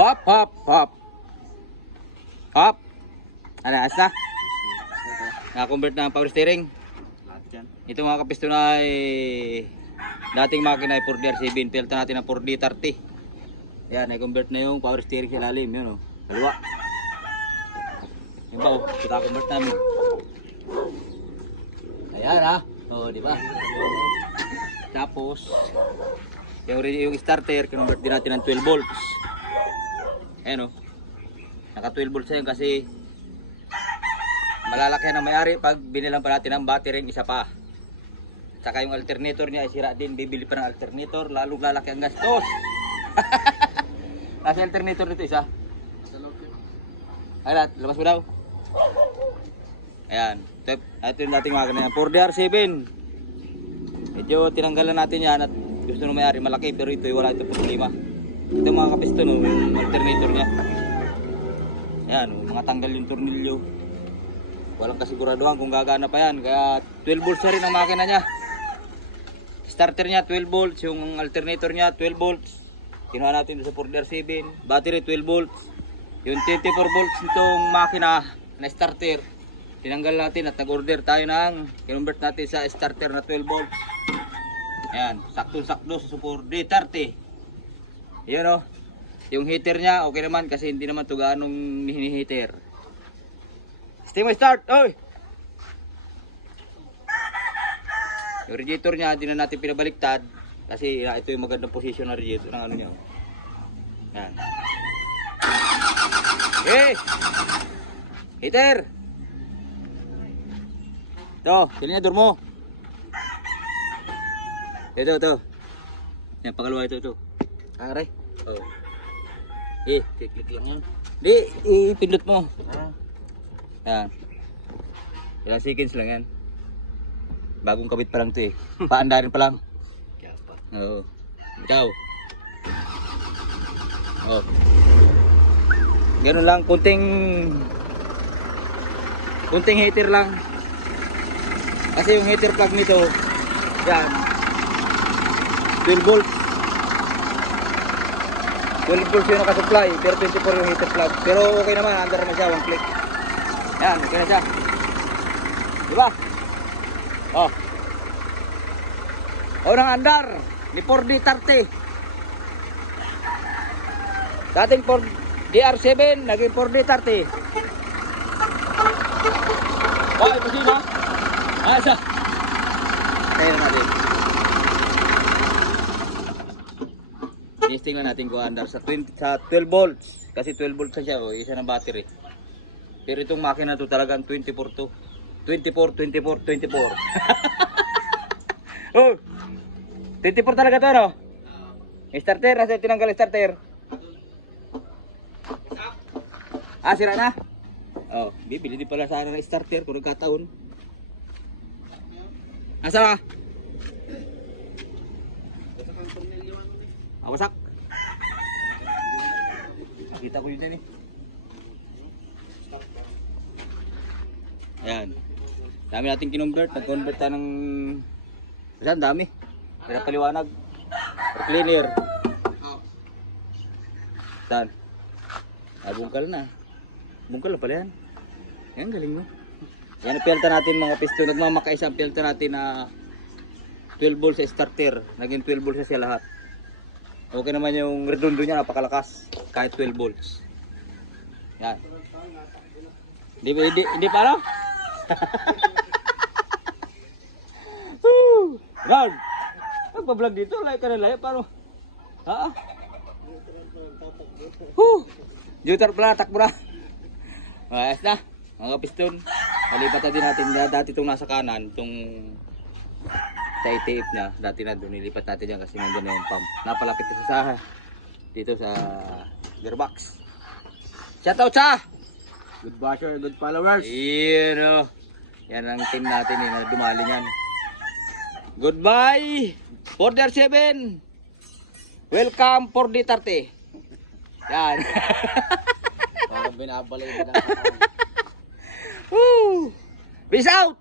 Hop, hop, hop. Hop. Ano, asa? Na-convert na ang power steering. Ito mga kapiston ay dating makina ay 4DR7. Pelta natin ang 4D30. Yan, na-convert na yung power steering sa ilalim. Yun o, kaliwa. Yung ba o, kita convert namin. Ayan ha. O, di ba? Tapos, yung starter, convert din natin ng 12 volts. Ayan o. Naka 12 volts yan kasi malalaki na may-ari pag binilang pa natin ang battery isa pa. Saka yung alternator niya ay sira din. Bibili pa ng alternator, lalong lalaki ang gastos. Nasa alternator nito isa. Ayan, labas mo daw. Ayan. Ito yung dating makina yan. 4DR7. Medyo tinanggalan natin yan at gusto nung may-ari malaki pero ito wala ito problema. Ito mga kapisto no, yung alternator niya. Ayan, mga tanggal yung tornilyo. Walang kasiguraduhan kung gagana pa yan. Kaya 12 volts na rin ang makina niya. Starter niya 12 volts, yung alternator niya 12 volts. Kinuha natin sa 4DR7. Battery 12 volts. Yung 24 volts nitong makina na starter, tinanggal natin at nag-order tayo ng kinonvert natin sa starter na 12 volts. Ayan, sakto-sakto sa 4D30. Yan o. Yung heater niya okay naman kasi hindi naman ito ganong hini-heater. Steam start, oy! Yung radiator niya, hindi na natin pinabaliktad kasi ito yung magandang posisyon na radiator ng ano niya. Yan. Okay! Heater! Ito, silinyador mo. Ito. Yan, pangalawa ito. Aray. Oh. Klik lang yan. Di, ipindot mo. Yan. Ilang seconds lang yan. Bagong kabit pa lang ito eh. Paandarin pa lang. Oo. Ikaw. Oh. Ganun lang, kunting heater lang. Kasi yung heater plug nito, yan, 12 volts. 12 volts yung nakasupply, pero 24 yung heater plug. Pero okay naman, under na siya, one click. Yan, okay na siya. Diba? Oh. O nang andar, ni 4D30. Dating 4DR7, naging 4D30. Oh, ito siya. Asa? Kaya natin. Testing lang natin kung andar sa 12 volts. Kasi 12 volts na siya, oh, isa ng battery. Pero itong makina to talagang 24 to. 24. Oh! 24 talaga to, no? Starter, nasa tinanggal starter. Ah, sira na? Oh, bibili din pala sana ng starter kung nagkataon. Asa ba? Wasak. Kita ko yun din eh. Ayan. Dami natin kinonvert. Nag-convert tayo ng... Saan dami? Kaya paliwanag. Or cleaner. Saan? Bungkal na. Bungkal na pala yan. Yan, galing mo. Yan ang pelta natin mga pisto. Nagmamakaisa ang pelta natin na 12 volts sa starter. Naging 12 volts sa lahat. Okay naman yung redondo niya, napakalakas. Kahit 12 volts. Yan. Hindi pa alam? Round! Nagpa-vlog dito, like ka na layo. Paano? Ha? Jutar pala, takbo na. Ayos na, mga piston. Nalipat din natin dati itong nasa kanan, itong sa ITF niya. Dati na doon, nilipat natin yan kasi nandun na yung pump. Napalapit ito sa dito sa gearbox. Shoutout sa good basher, good followers. Yan o. Yan ang team natin na dumali yan. Goodbye 4DR7. Welcome 4D30. Yan. Parang binabalay na. Peace out.